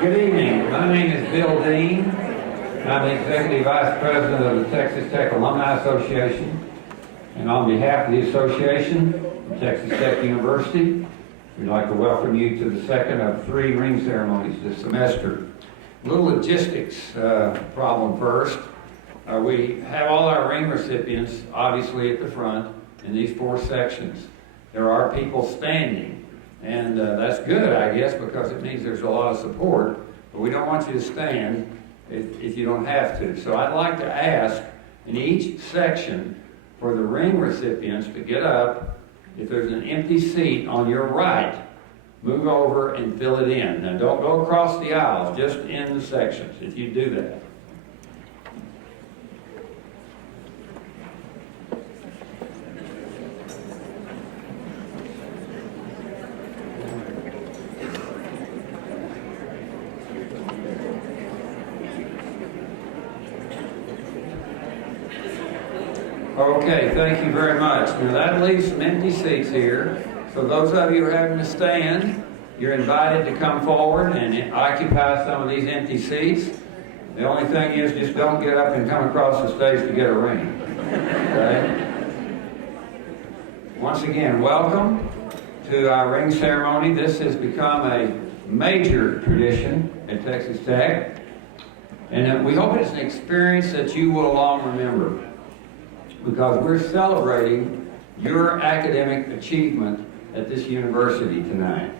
Good evening. My name is Bill Dean. I'm the Executive Vice President of the Texas Tech Alumni Association. And on behalf of the association and Texas Tech University, we'd like to welcome you to the second of 3 ring ceremonies this semester. A little logistics problem first. We have all our ring recipients obviously at the front in these 4 sections. There are people standing. And that's good, I guess, because it means there's a lot of support. But we don't want you to stand if you don't have to. So I'd like to ask in each section for the ring recipients to get up. If there's an empty seat on your right, move over and fill it in. Now don't go across the aisles, just in the sections if you do that. Okay, thank you very much. Now that leaves some empty seats here. So those of you who are having to stand, you're invited to come forward and occupy some of these empty seats. The only thing is just don't get up and come across the stage to get a ring. Okay? Once again, welcome to our ring ceremony. This has become a major tradition at Texas Tech. And we hope it's an experience that you will long remember, because we're celebrating your academic achievement at this university tonight.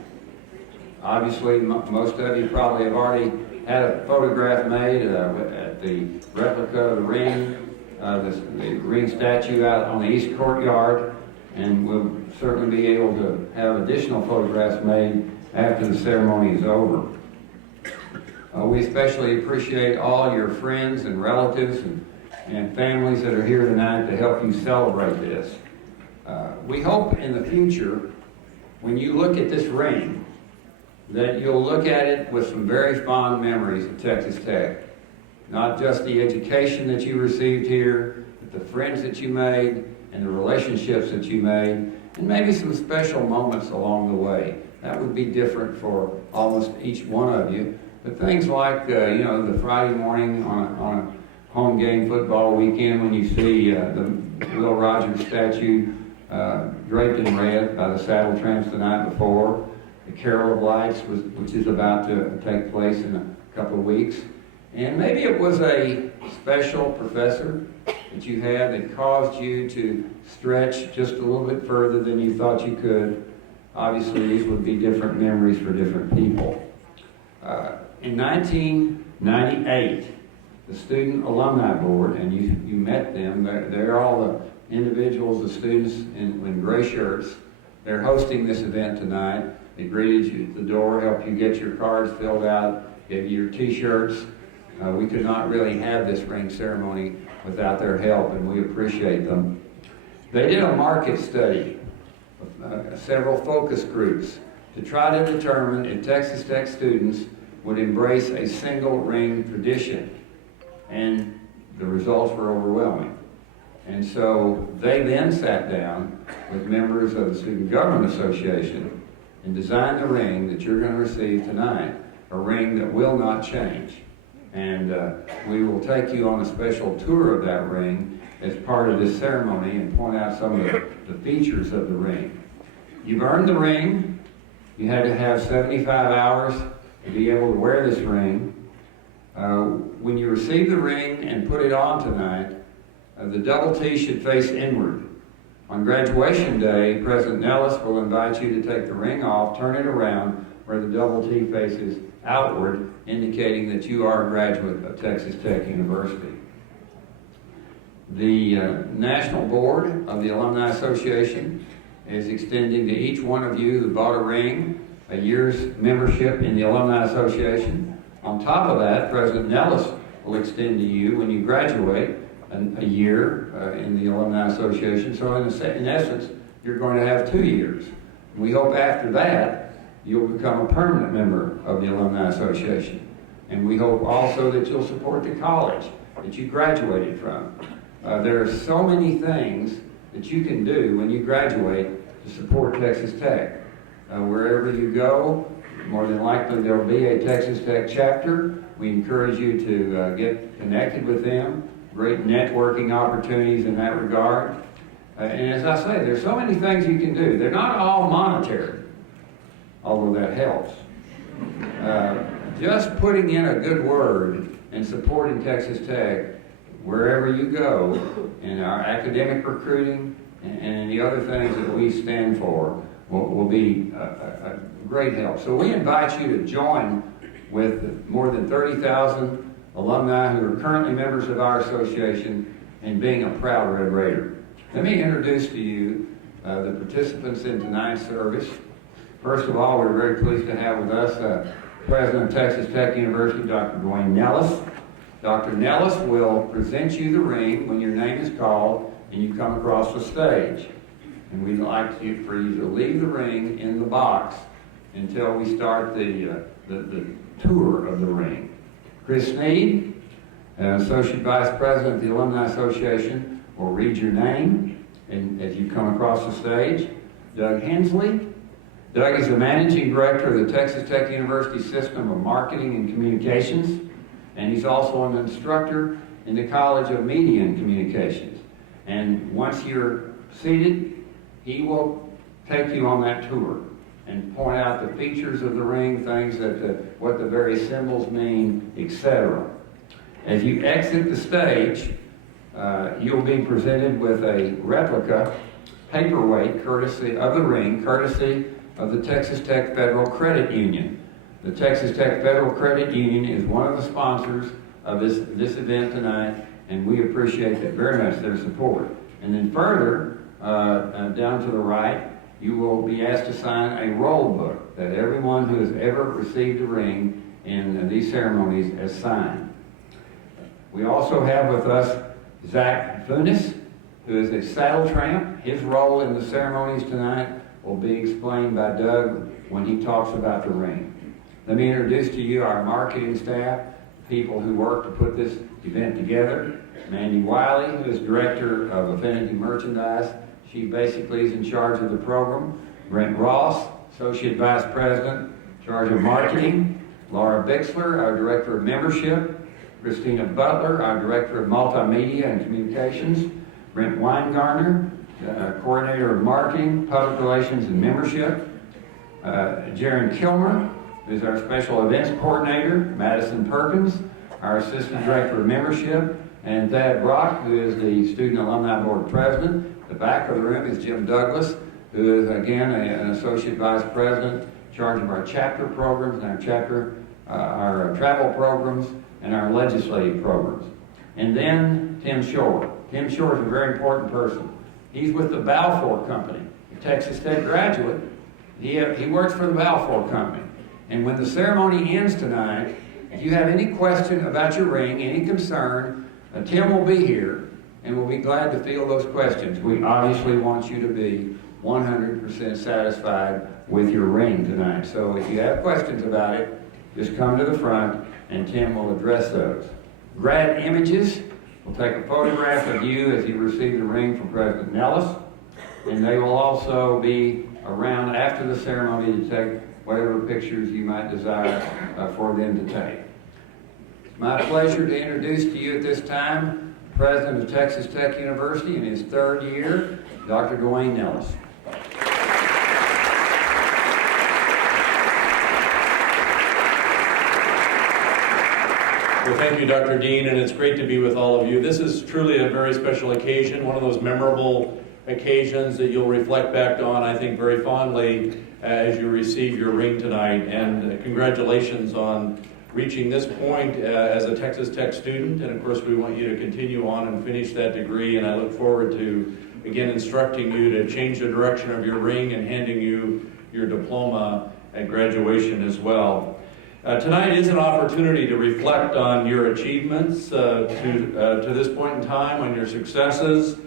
Obviously, most of you probably have already had a photograph made at the replica of the ring, the ring statue out on the East Courtyard, and we'll certainly be able to have additional photographs made after the ceremony is over. We especially appreciate all your friends and relatives and families that are here tonight to help you celebrate this. We hope in the future, when you look at this ring, that you'll look at it with some very fond memories of Texas Tech. Not just the education that you received here, but the friends that you made and the relationships that you made, and maybe some special moments along the way. That would be different for almost each one of you. But things like, the Friday morning on a home game football weekend when you see the Will Rogers statue draped in red by the Saddle Tramps the night before, the Carol of Lights, which is about to take place in a couple of weeks. And maybe it was a special professor that you had that caused you to stretch just a little bit further than you thought you could. Obviously, these would be different memories for different people. In 1998, the Student Alumni Board, and you met them, they're all the individuals, the students in gray shirts. They're hosting this event tonight. They greeted you at the door, helped you get your cards filled out, gave you your t-shirts. We could not really have this ring ceremony without their help, and we appreciate them. They did a market study of several focus groups to try to determine if Texas Tech students would embrace a single ring tradition. And the results were overwhelming. And so they then sat down with members of the Student Government Association and designed the ring that you're going to receive tonight, a ring that will not change. And we will take you on a special tour of that ring as part of this ceremony and point out some of the features of the ring. You've earned the ring. You had to have 75 hours to be able to wear this ring. When you receive the ring and put it on tonight, the double T should face inward. On graduation day, President Nellis will invite you to take the ring off, turn it around where the double T faces outward, indicating that you are a graduate of Texas Tech University. The National Board of the Alumni Association is extending to each one of you who bought a ring a year's membership in the Alumni Association. On top of that, President Nellis will extend to you when you graduate a year in the Alumni Association. So in essence, you're going to have 2 years. We hope after that, you'll become a permanent member of the Alumni Association. And we hope also that you'll support the college that you graduated from. There are so many things that you can do when you graduate to support Texas Tech. Wherever you go, more than likely there'll be a Texas Tech chapter. We encourage you to get connected with them. Great networking opportunities in that regard. And as I say, there's so many things you can do. They're not all monetary, although that helps. Just putting in a good word and supporting Texas Tech wherever you go in our academic recruiting and the other things that we stand for will be a great help. So we invite you to join with more than 30,000 alumni who are currently members of our association in being a proud Red Raider. Let me introduce to you the participants in tonight's service. First of all, we're very pleased to have with us President of Texas Tech University, Dr. Dwayne Nellis. Dr. Nellis will present you the ring when your name is called and you come across the stage. And we'd like for you to leave the ring in the box until we start the tour of the ring. Chris Sneed, Associate Vice President of the Alumni Association, will read your name and as you come across the stage. Doug Hensley. Doug is the Managing Director of the Texas Tech University System of Marketing and Communications, and he's also an instructor in the College of Media and Communications. And once you're seated, he will take you on that tour and point out the features of the ring, things that what the various symbols mean, etc. As you exit the stage, you'll be presented with a replica paperweight courtesy of the ring, courtesy of the Texas Tech Federal Credit Union. The Texas Tech Federal Credit Union is one of the sponsors of this event tonight, and we appreciate that very much, their support. And then further, down to the right, you will be asked to sign a roll book that everyone who has ever received a ring in these ceremonies has signed. We also have with us Zach Funes, who is a saddle tramp. His role in the ceremonies tonight will be explained by Doug when he talks about the ring. Let me introduce to you our marketing staff, people who work to put this event together. Mandy Wiley, who is Director of Affinity Merchandise. She basically is in charge of the program. Brent Ross, Associate Vice President, in charge of marketing. Laura Bixler, our Director of Membership. Christina Butler, our Director of Multimedia and Communications. Brent Weingartner, Coordinator of Marketing, Public Relations, and Membership. Jaron Kilmer, who is our Special Events Coordinator. Madison Perkins, our Assistant Director of Membership. And Thad Brock, who is the Student Alumni Board President. The back of the room is Jim Douglas, who is, again, an Associate Vice President in charge of our chapter programs and our travel programs and our legislative programs. And then Tim Shore. Tim Shore is a very important person. He's with the Balfour Company, a Texas Tech graduate. He works for the Balfour Company. And when the ceremony ends tonight, if you have any question about your ring, any concern, Tim will be here and we'll be glad to field those questions. We obviously want you to be 100% satisfied with your ring tonight. So if you have questions about it, just come to the front and Tim will address those. Grad Images will take a photograph of you as you receive the ring from President Nellis, and they will also be around after the ceremony to take whatever pictures you might desire for them to take. It's my pleasure to introduce to you at this time President of Texas Tech University in his third year, Dr. Dwayne Nellis. Well, thank you, Dr. Dean, and it's great to be with all of you. This is truly a very special occasion, one of those memorable occasions that you'll reflect back on, I think, very fondly as you receive your ring tonight. And congratulations on reaching this point as a Texas Tech student. And of course, we want you to continue on and finish that degree. And I look forward to, again, instructing you to change the direction of your ring and handing you your diploma at graduation as well. Tonight is an opportunity to reflect on your achievements to this point in time, on your successes,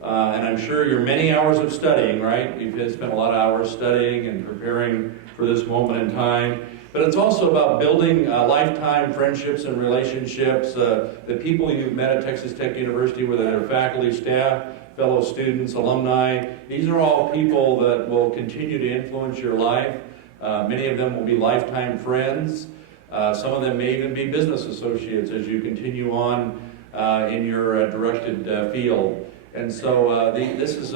and I'm sure your many hours of studying, right? You've spent a lot of hours studying and preparing for this moment in time. But it's also about building lifetime friendships and relationships. The people you've met at Texas Tech University, whether they're faculty, staff, fellow students, alumni, these are all people that will continue to influence your life. Many of them will be lifetime friends. Some of them may even be business associates as you continue on in your directed field. And so this is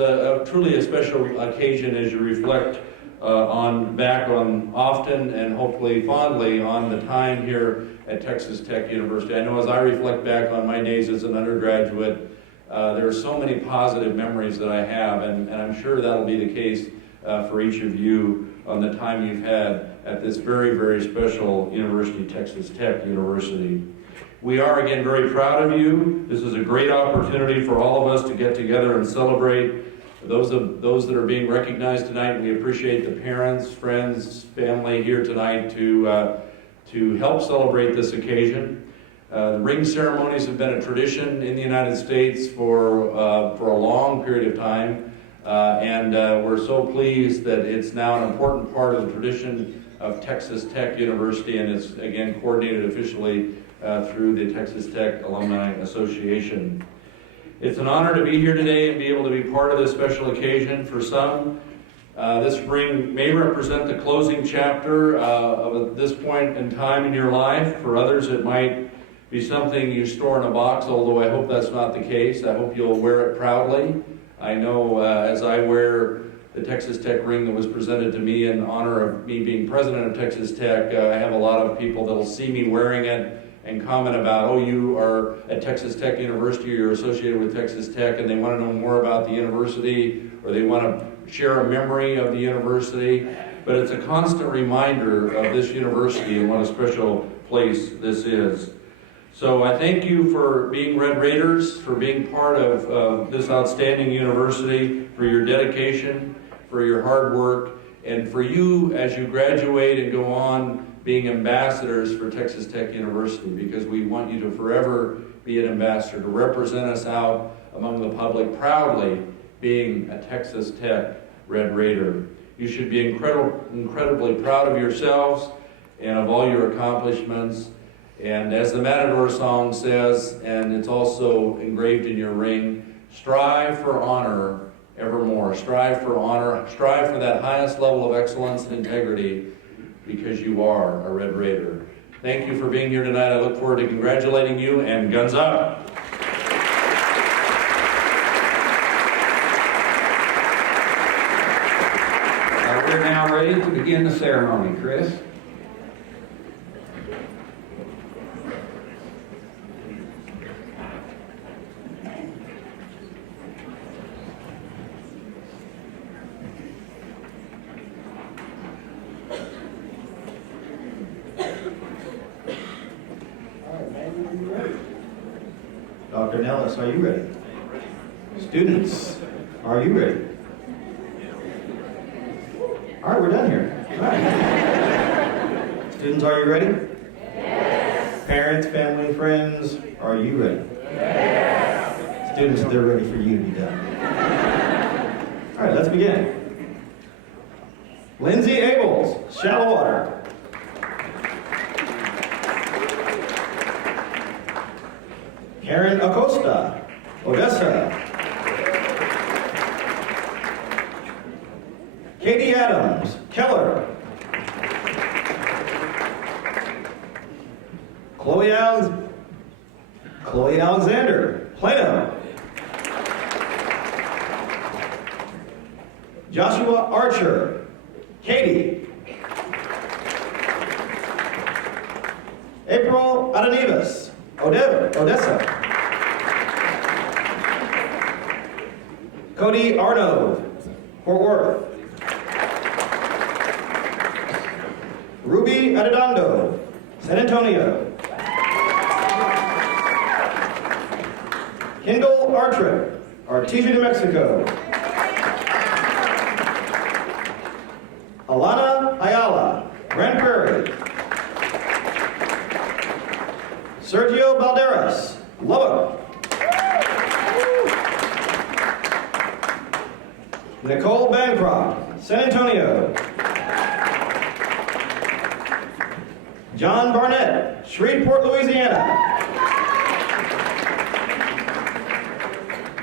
truly a special occasion as you reflect back on often and hopefully fondly on the time here at Texas Tech University. I know as I reflect back on my days as an undergraduate, there are so many positive memories that I have, and I'm sure that'll be the case for each of you on the time you've had at this very, very special university, Texas Tech University. We are, again, very proud of you. This is a great opportunity for all of us to get together and celebrate those that are being recognized tonight. We appreciate the parents, friends, family here tonight to help celebrate this occasion. The ring ceremonies have been a tradition in the United States for a long period of time, and we're so pleased that it's now an important part of the tradition of Texas Tech University, and it's, again, coordinated officially through the Texas Tech Alumni Association. It's an honor to be here today and be able to be part of this special occasion. For some, this ring may represent the closing chapter of this point in time in your life. For others, it might be something you store in a box, although I hope that's not the case. I hope you'll wear it proudly. I know as I wear the Texas Tech ring that was presented to me in honor of me being president of Texas Tech, I have a lot of people that will see me wearing it and comment about, oh, you are at Texas Tech University, or you're associated with Texas Tech, and they want to know more about the university, or they want to share a memory of the university. But it's a constant reminder of this university and what a special place this is. So I thank you for being Red Raiders, for being part of this outstanding university, for your dedication, for your hard work, and for you as you graduate and go on being ambassadors for Texas Tech University, because we want you to forever be an ambassador, to represent us out among the public proudly being a Texas Tech Red Raider. You should be incredibly proud of yourselves and of all your accomplishments. And as the Matador song says, and it's also engraved in your ring, strive for honor evermore. Strive for honor. Strive for that highest level of excellence and integrity, because you are a Red Raider. Thank you for being here tonight. I look forward to congratulating you, and guns up! We're now ready to begin the ceremony. Chris? Dr. Nellis, are you ready? Students, are you ready? All right, we're done here. All right. Students, are you ready? Yes. Parents, family, friends, are you ready? Yes. Students, they're ready for you to be done. All right, let's begin. Lindsay Abels, Shallow Water. Karen Acosta, Odessa. Katie Adams, Keller. Chloe Alexander, Plano. Joshua Archer, Katie. April Adanivas, Odessa. Cody Arno, Fort Worth. Ruby Adedondo, San Antonio. Kendall Artrip, Artesia, New Mexico. Alana Ayala, Grand Prairie. Sergio Balderas, Lubbock. Nicole Bancroft, San Antonio. John Barnett, Shreveport, Louisiana.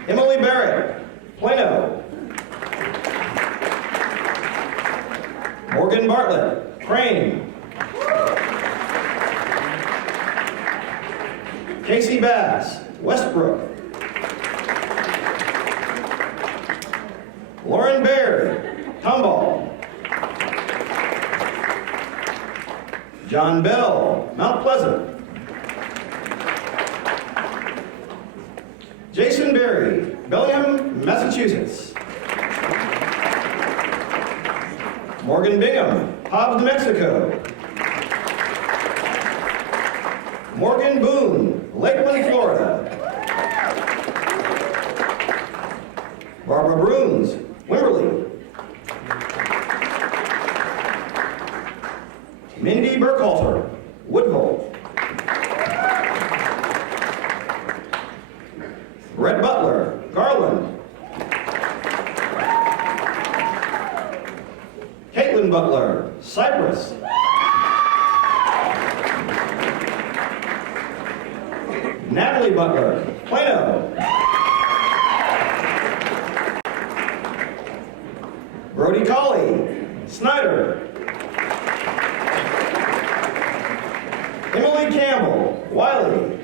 Emily Barrett, Plano. Morgan Logan Bartlett, Crane. Casey Bass, Westbrook. Lauren Baird, Tomball. John Bell, Mount Pleasant. Jason Berry, Bellingham, Massachusetts. Morgan Bingham, Hobbs, New Mexico. Morgan Boone, Lakeland, Florida. Barbara Bruns, Wimberley. Mindy Burkhalter, Woodville. Brett Butler, Garland. Caitlin Butler, Cypress. Natalie Butler, Plano. Brody Colley, Snyder. Emily Campbell, Wiley.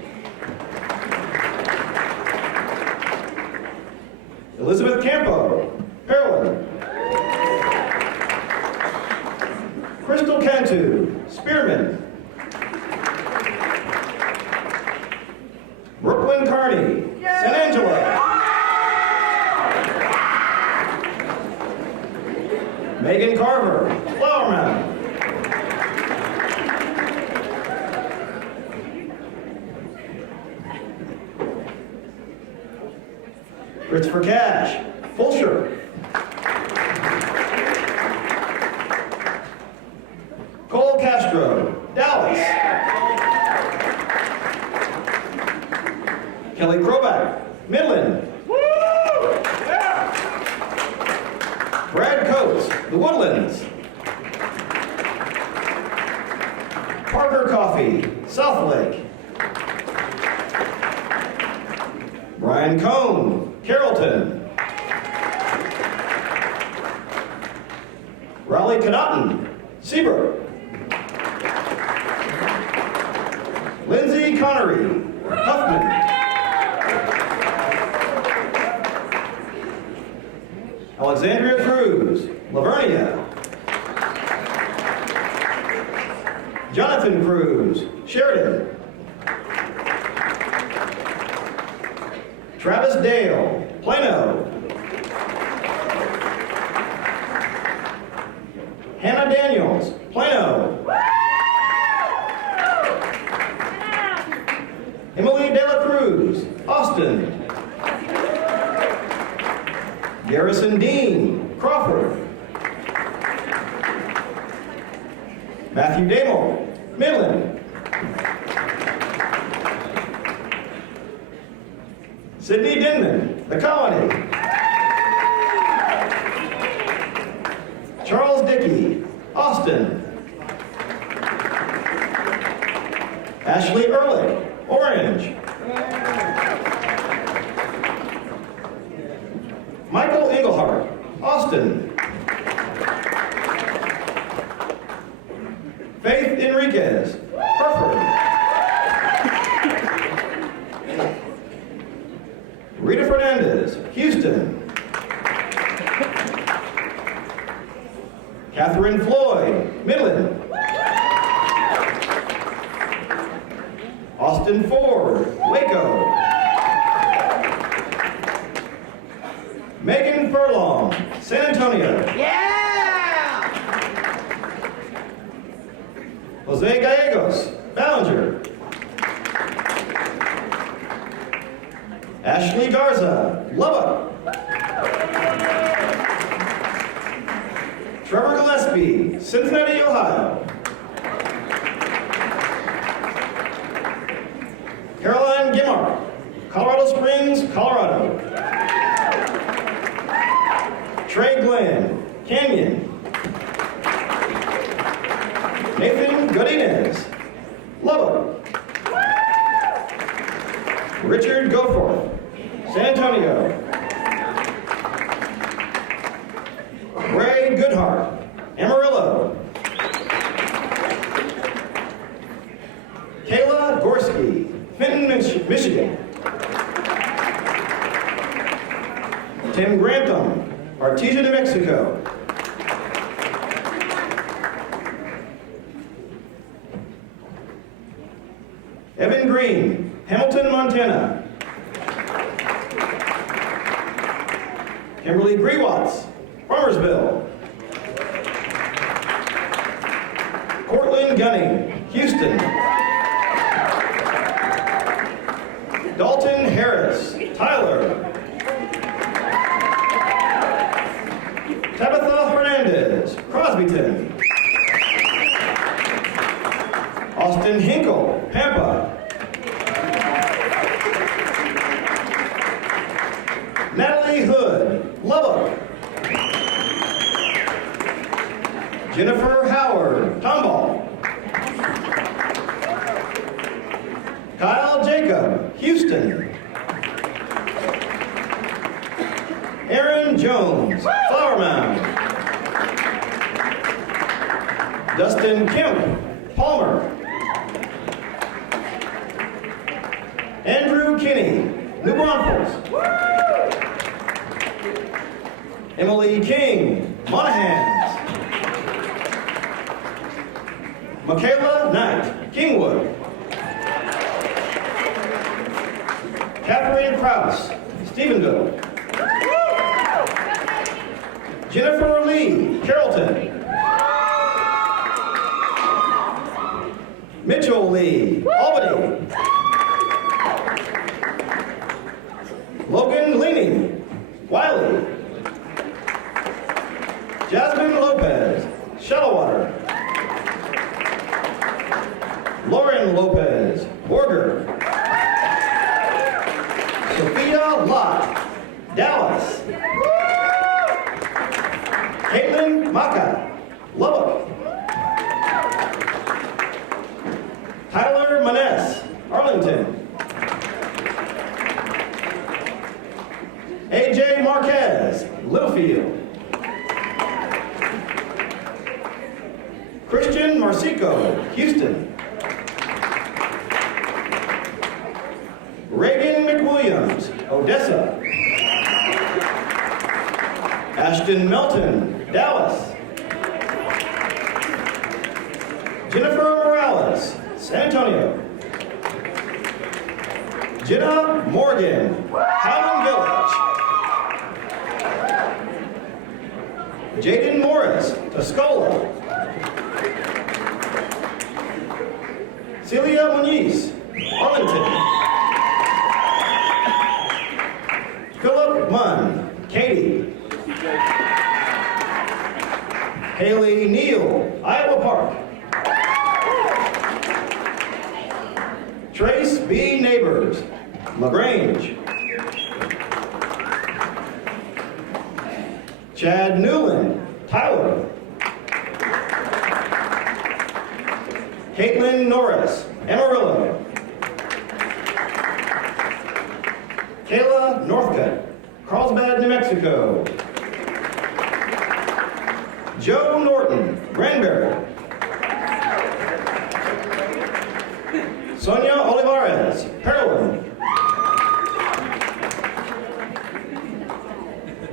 Elizabeth Campo, Pearland. Crystal Cantu, Spearman. Brooklyn Carney, San Angelo. Megan Carver, Flower Mound. Christopher Cash, Fulshire. Cole Castro, Dallas. Kelly Kroback, Midland. Brad Coates, The Woodlands. Parker Coffee, Southlake. Brian Cone, Carrollton. Raleigh Connaughton, Seabrook. Lindsay Connery, Huffman. Alexandria Cruz, Lavernia. Jonathan Cruz, Sheridan. Travis Dale, Plano. Hannah Daniels, Plano. Emily De La Cruz, Austin. Garrison Dean, Crawford. Matthew Damel, Midland. Sydney Denman, The Colony. Charles Dickey, Austin. Ashley Ehrlich, Orange. Michael Engelhardt, Austin. Faith Enriquez, Hereford. Rita Fernandez, Houston. Catherine Floyd, Midland. Austin Ford, Waco. Megan Furlong, San Antonio. Yeah! Jose Gallegos, Ballinger. Ashley Garza, Lubbock. Trevor Gillespie, Cincinnati, Ohio. Caroline Gimar, Colorado Springs, Colorado. Trey Glenn, Canyon. Nathan Godinez, Lubbock. Richard Goforth, San Antonio. Ray Goodhart, Amarillo. Fenton, Michigan. Tim Grantham, Artesia, New Mexico. Evan Green, Hamilton, Montana. Kimberly Grewatts, Farmersville. Cortland Gunning, Houston. Dalton Harris, Tyler. Tabitha Hernandez, Crosbyton. Austin Hinkle, Pampa. Natalie Hood, Lubbock. Jennifer Howard, Tomball. Kyle Jacob, Houston. Aaron Jones, Flower Mound. Dustin Kemp, Palmer. Andrew Kinney, New Braunfels. Emily King, Monahans. Michaela Knight, Kingwood. Catherine Krause, Stephenville. Jennifer Lee, Carrollton. Mitchell Lee, Albany. Logan Leaning, Wiley. Jasmine Lopez, Shallowater. Lauren Lopez, Borger. Sophia Lott, Dallas. Caitlin Maka, Lubbock. Tyler Maness, Arlington. AJ Marquez, Littlefield. Christian Marcico, Houston. Reagan McWilliams, Odessa. Ashton Melton, Dallas. Jennifer Morales, San Antonio. Jenna Morgan, Highland Village. Jaden Morris, Tuscola. Celia Muniz, Arlington. Philip Munn, Katy. Haley Neal, Iowa Park. Trace B. Neighbors, LaGrange. Chad Newland, Tyler. Caitlin Norris, Amarillo. Kayla Northcutt, Carlsbad, New Mexico. Joe Norton, Granbury. Sonia Olivares, Pearland.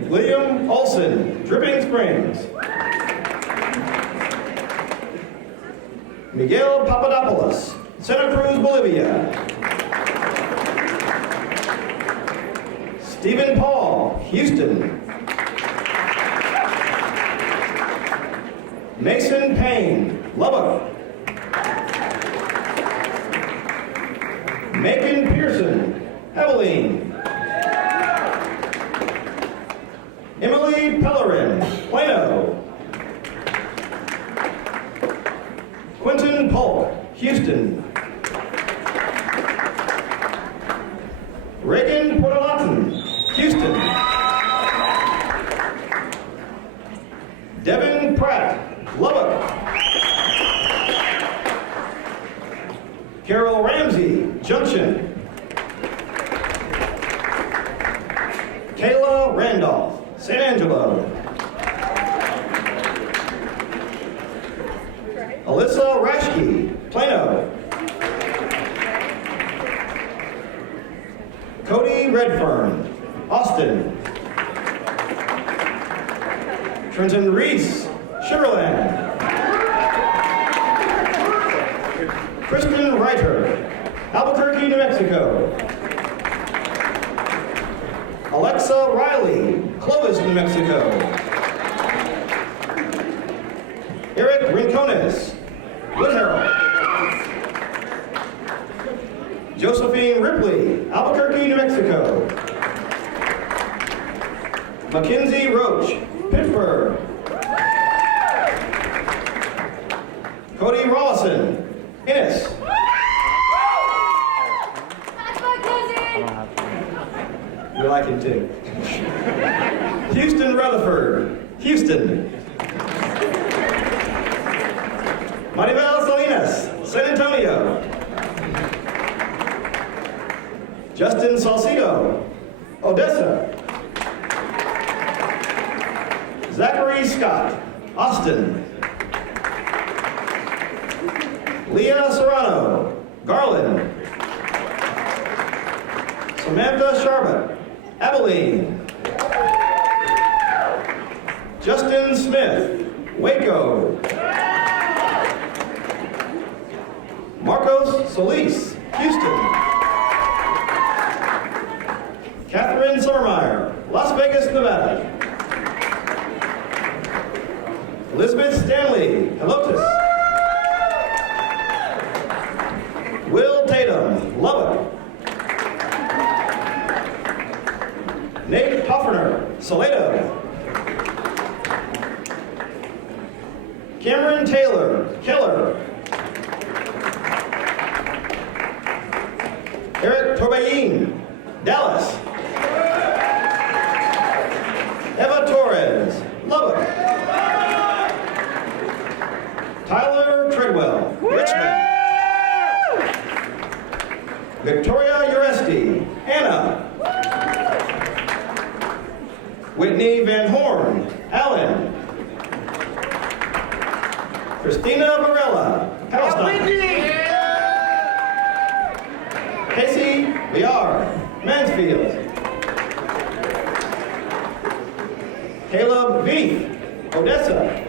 William Olson, Dripping Springs. Miguel Papadopoulos, Santa Cruz, Bolivia. Stephen Paul, Houston. Mason Payne, Lubbock. Macon Pearson, Abilene. Emily Pellerin, Plano. Quentin Polk, Houston. Reagan Portalatin, Houston. Devin Pratt, Lubbock. Carol Ramsey, Junction. Kayla Randolph, San Angelo. Alyssa Rashke, Plano. Emily Redfern, Austin. Trenton Reese, Sugarland. Kristen Reiter, Albuquerque, New Mexico. Alexa Riley, Clovis, New Mexico. Eric Rincones, Woodharrel. Josephine Ripley, Albuquerque, New Mexico. Mackenzie Roach, Pittsburgh. Cody Rollison, Ennis. That's my cousin! We like him too. Houston Rutherford, Houston. Maribel Salinas, San Antonio. Justin Salcido, Odessa. Zachary Scott, Austin. Leah Serrano, Garland. Samantha Charbot, Abilene. Justin Smith, Waco. Marcos Solis, Houston. Catherine Summermeyer, Las Vegas, Nevada. Elizabeth Stanley, Helotes. Will Tatum, Lubbock. Nate Hoffner, Salado. Cameron Taylor, Keller. Eric Torbayin, Dallas. Eva Torres, Lubbock. Tyler Treadwell, Richmond. Victoria Uresti, Anna. Whitney Van Horn, Allen. Christina Varela, Palestine. Casey Villar, Mansfield. Caleb Beef, Odessa.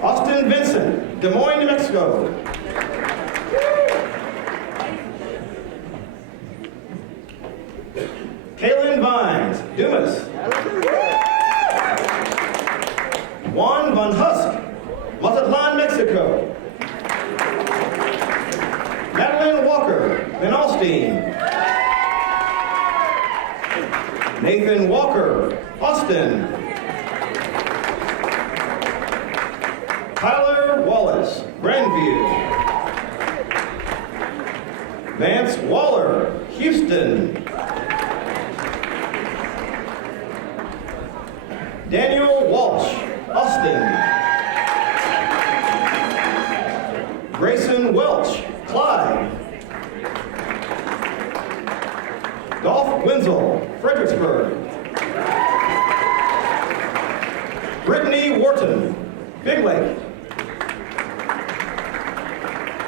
Austin Vincent, Des Moines, New Mexico. Kaylin Vines, Dumas. Juan Van Husk, Mazatlan, Mexico. Madeline Walker, Van Alstine. Nathan Walker, Austin. Tyler Wallace, Grandview. Vance Waller, Houston. Daniel Walsh, Austin. Grayson Welch, Clyde. Dolph Wenzel, Fredericksburg. Brittany Wharton, Big Lake.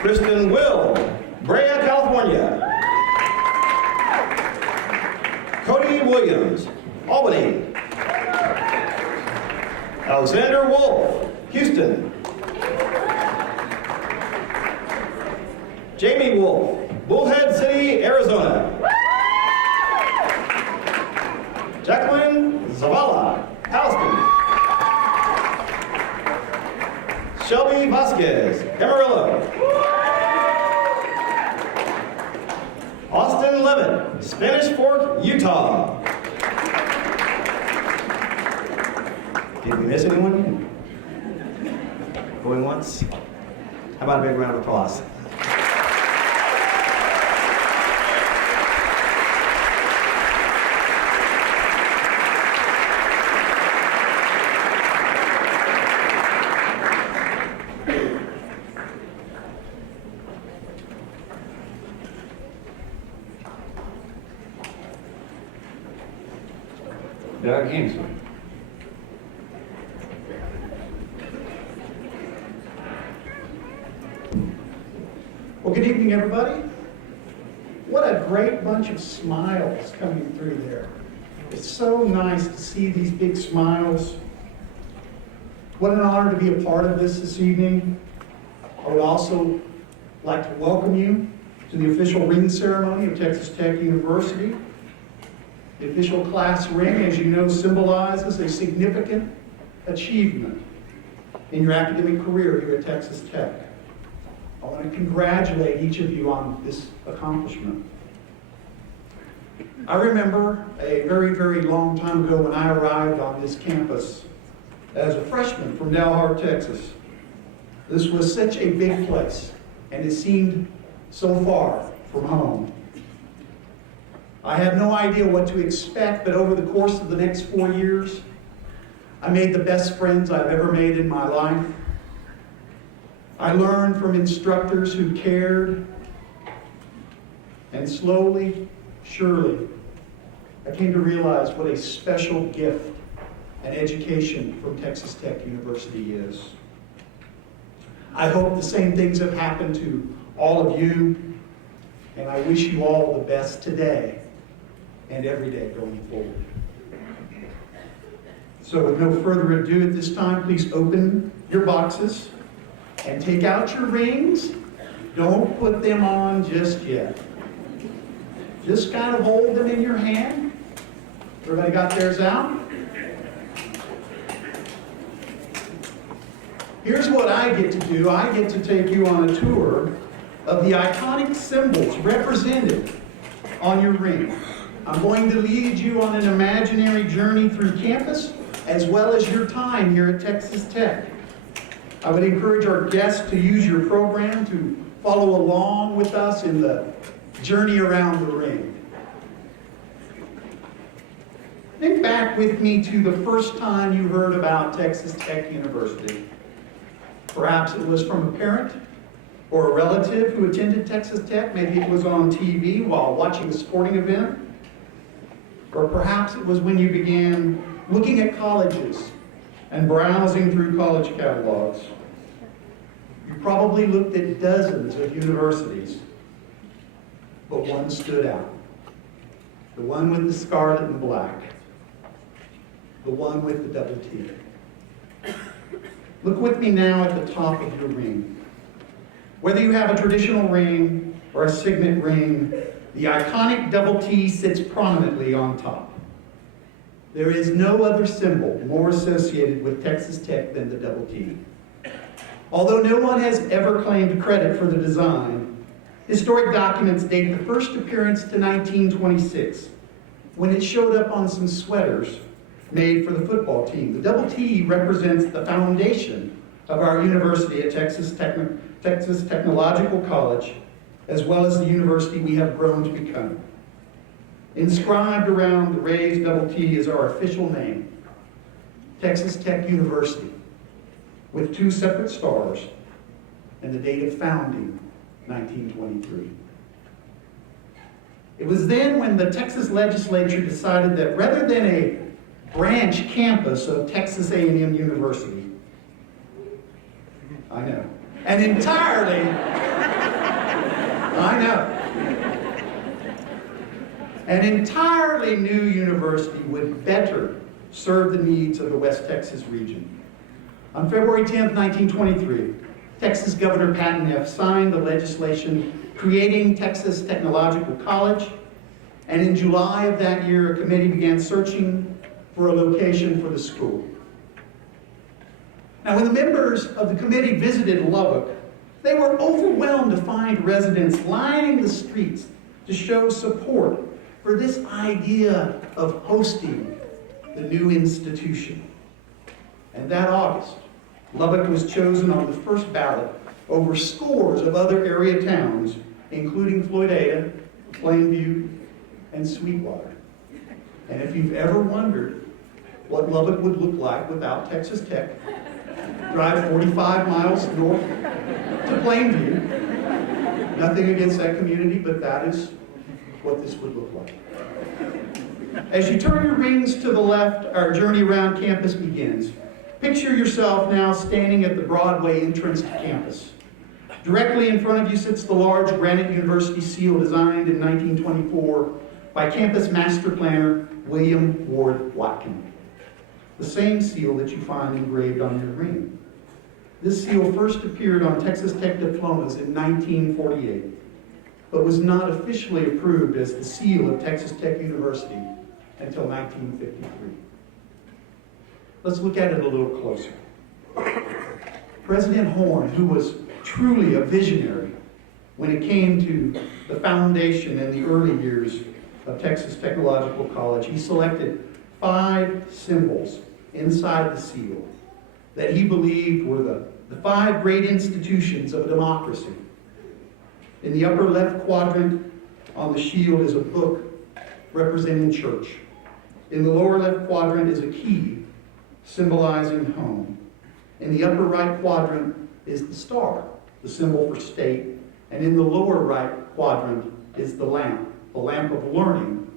Kristen Will, Brea, California. Cody Williams, Albany. Alexander Wolf, Houston. Jamie Wolf, Bullhead City, Arizona. Jacqueline Zavala, Houston. Shelby Vasquez, Amarillo. Austin Levitt, Spanish Fork, Utah. Did we miss anyone? Going once? How about a big round of applause? Doug Hensley. Well, good evening, everybody. What a great bunch of smiles coming through there. It's so nice to see these big smiles. What an honor to be a part of this evening. I would also like to welcome you to the official ring ceremony of Texas Tech University. The official class ring, as you know, symbolizes a significant achievement in your academic career here at Texas Tech. I want to congratulate each of you on this accomplishment. I remember a very, very long time ago when I arrived on this campus as a freshman from Dalhart, Texas. This was such a big place, and it seemed so far from home. I had no idea what to expect, but over the course of the next 4 years, I made the best friends I've ever made in my life. I learned from instructors who cared, and slowly, surely, I came to realize what a special gift an education from Texas Tech University is. I hope the same things have happened to all of you, and I wish you all the best today and every day going forward. So with no further ado at this time, please open your boxes and take out your rings. Don't put them on just yet. Just kind of hold them in your hand. Everybody got theirs out? Here's what I get to do. I get to take you on a tour of the iconic symbols represented on your ring. I'm going to lead you on an imaginary journey through campus as well as your time here at Texas Tech. I would encourage our guests to use your program to follow along with us in the journey around the ring. Think back with me to the first time you heard about Texas Tech University. Perhaps it was from a parent or a relative who attended Texas Tech. Maybe it was on TV while watching a sporting event. Or perhaps it was when you began looking at colleges and browsing through college catalogs. You probably looked at dozens of universities, but one stood out. The one with the scarlet and black. The one with the double T. Look with me now at the top of your ring. Whether you have a traditional ring or a signet ring, the iconic double T sits prominently on top. There is no other symbol more associated with Texas Tech than the double T. Although no one has ever claimed credit for the design, historic documents date the first appearance to 1926, when it showed up on some sweaters made for the football team. The double T represents the foundation of our university at Texas Technological College, as well as the university we have grown to become. Inscribed around the raised double T is our official name, Texas Tech University, with 2 separate stars and the date of founding, 1923. It was then when the Texas legislature decided that rather than a branch campus of Texas A&M University, I know, an entirely new university would better serve the needs of the West Texas region. On February 10th, 1923, Texas Governor Patton F. signed the legislation creating Texas Technological College, and in July of that year, a committee began searching for a location for the school. Now, when the members of the committee visited Lubbock, they were overwhelmed to find residents lining the streets to show support for this idea of hosting the new institution. And that August, Lubbock was chosen on the first ballot over scores of other area towns, including Floydada, Plainview, and Sweetwater. And if you've ever wondered what Lubbock would look like without Texas Tech, drive 45 miles north to Plainview. Nothing against that community, but that is what this would look like. As you turn your rings to the left, our journey around campus begins. Picture yourself now standing at the Broadway entrance to campus. Directly in front of you sits the large Granite University seal designed in 1924 by campus master planner William Ward Watkin. The same seal that you find engraved on your ring. This seal first appeared on Texas Tech diplomas in 1948, but was not officially approved as the seal of Texas Tech University until 1953. Let's look at it a little closer. President Horn, who was truly a visionary when it came to the foundation in the early years of Texas Technological College, he selected 5 symbols inside the seal that he believed were the 5 great institutions of a democracy. In the upper left quadrant on the shield is a book representing church. In the lower left quadrant is a key symbolizing home. In the upper right quadrant is the star, the symbol for state. And in the lower right quadrant is the lamp of learning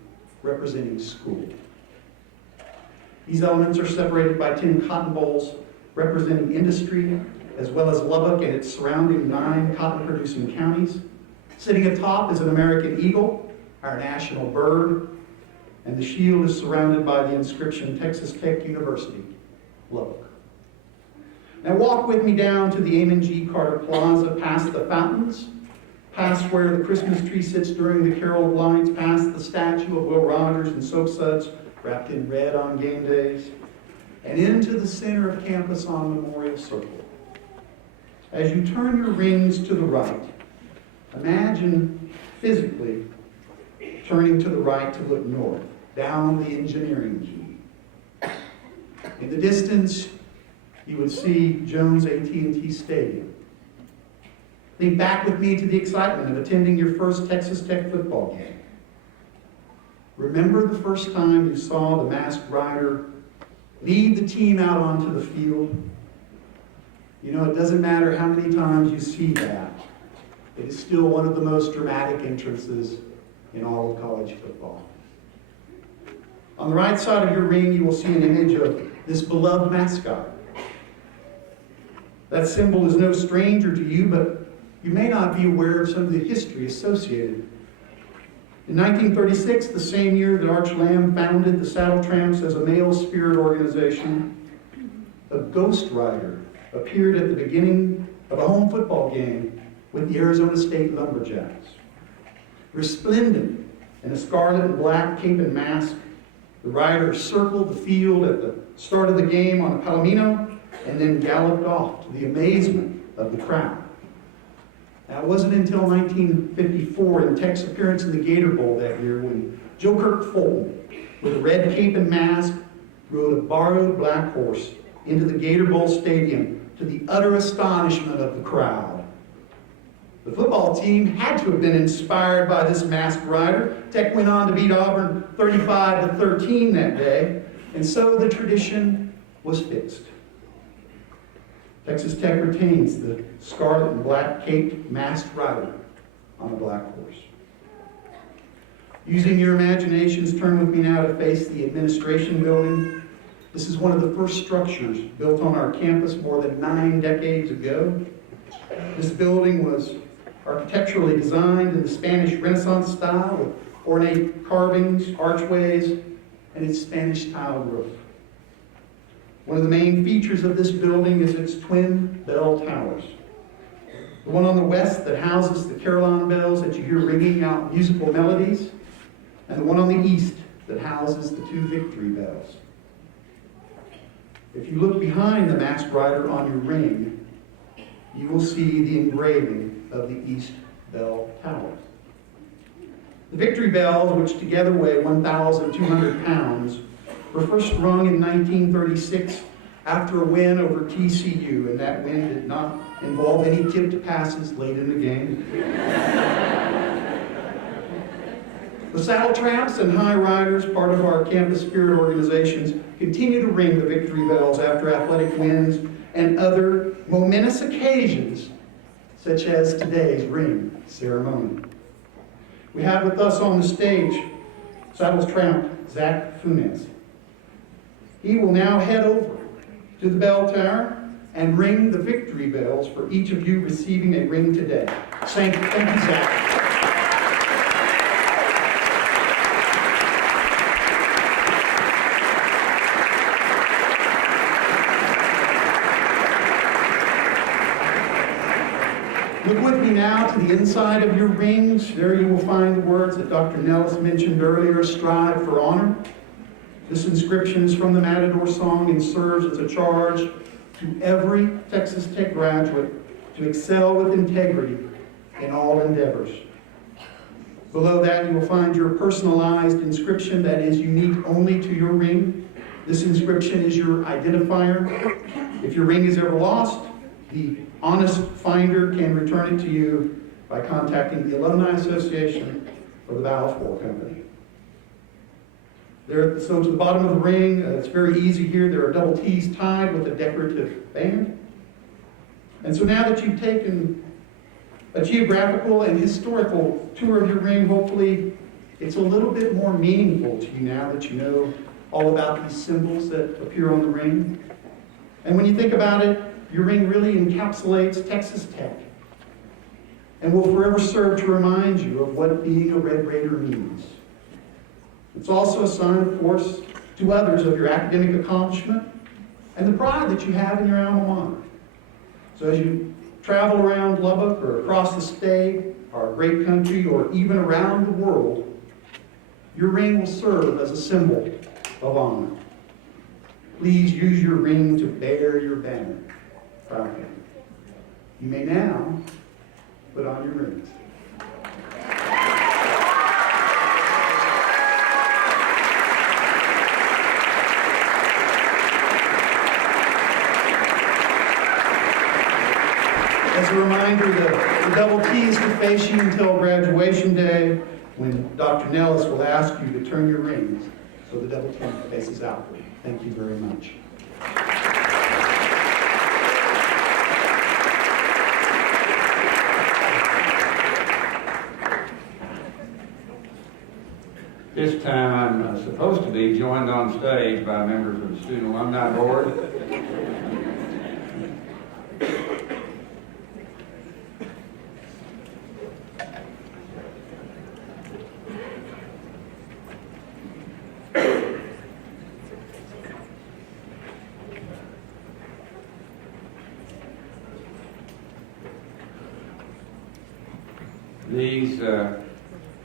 representing school. These elements are separated by 10 cotton bolts representing industry, as well as Lubbock and its surrounding 9 cotton-producing counties. Sitting atop is an American eagle, our national bird, and the shield is surrounded by the inscription Texas Tech University, Lubbock. Now walk with me down to the Amon G. Carter Plaza, past the fountains, past where the Christmas tree sits during the Carol of Lights, past the statue of Will Rogers and soap suds wrapped in red on game days, and into the center of campus on Memorial Circle. As you turn your rings to the right, imagine physically turning to the right to look north, down the engineering key. In the distance, you would see Jones AT&T Stadium. Think back with me to the excitement of attending your first Texas Tech football game. Remember the first time you saw the masked rider lead the team out onto the field? You know, it doesn't matter how many times you see that. It is still one of the most dramatic entrances in all of college football. On the right side of your ring, you will see an image of this beloved mascot. That symbol is no stranger to you, but you may not be aware of some of the history associated. In 1936, the same year that Arch Lamb founded the Saddle Tramps as a male spirit organization, a ghost rider appeared at the beginning of a home football game with the Arizona State Lumberjacks. Resplendent in a scarlet and black cape and mask, the rider circled the field at the start of the game on a palomino and then galloped off to the amazement of the crowd. Now, it wasn't until 1954 in Tech's appearance in the Gator Bowl that year when Joe Kirk Fulton, with a red cape and mask, rode a borrowed black horse into the Gator Bowl stadium to the utter astonishment of the crowd. The football team had to have been inspired by this masked rider. Tech went on to beat Auburn 35-13 that day, and so the tradition was fixed. Texas Tech retains the scarlet and black caped masked rider on a black horse. Using your imaginations, turn with me now to face the administration building. This is one of the first structures built on our campus more than 9 decades ago. This building was architecturally designed in the Spanish Renaissance style with ornate carvings, archways, and its Spanish tile roof. One of the main features of this building is its twin bell towers. The one on the west that houses the Carillon bells that you hear ringing out musical melodies, and the one on the east that houses the 2 victory bells. If you look behind the masked rider on your ring, you will see the engraving of the East Bell Tower. The victory bells, which together weigh 1,200 pounds, were first rung in 1936 after a win over TCU, and that win did not involve any tipped passes late in the game. The Saddle Tramps and High Riders, part of our campus spirit organizations, continue to ring the victory bells after athletic wins and other momentous occasions, such as today's ring ceremony. We have with us on the stage Saddles Tramp Zach Funes. He will now head over to the bell tower and ring the victory bells for each of you receiving a ring today. Thank you, Zach. Look with me now to the inside of your rings. There you will find the words that Dr. Nellis mentioned earlier, strive for honor. This inscription is from the Matador song and serves as a charge to every Texas Tech graduate to excel with integrity in all endeavors. Below that, you will find your personalized inscription that is unique only to your ring. This inscription is your identifier. If your ring is ever lost, the honest finder can return it to you by contacting the Alumni Association or the Balfour Company. So to the bottom of the ring, it's very easy here. There are double T's tied with a decorative band. And so now that you've taken a geographical and historical tour of your ring, hopefully it's a little bit more meaningful to you now that you know all about these symbols that appear on the ring. And when you think about it, your ring really encapsulates Texas Tech and will forever serve to remind you of what being a Red Raider means. It's also a sign, of course, to others of your academic accomplishment and the pride that you have in your alma mater. So as you travel around Lubbock or across the state, our great country, or even around the world, your ring will serve as a symbol of honor. Please use your ring to bear your banner proudly. You may now put on your rings. As a reminder, the double T is to face you until graduation day, when Dr. Nellis will ask you to turn your rings so the double T faces outward. Thank you very much. This time I'm supposed to be joined on stage by members of the Student Alumni Board. These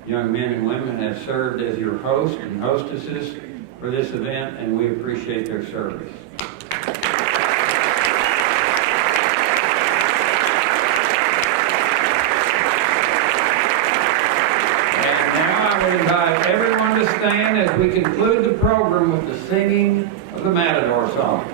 young men and women have served as your hosts and hostesses for this event, and we appreciate their service. And now I would invite everyone to stand as we conclude the program with the singing of the Matador song.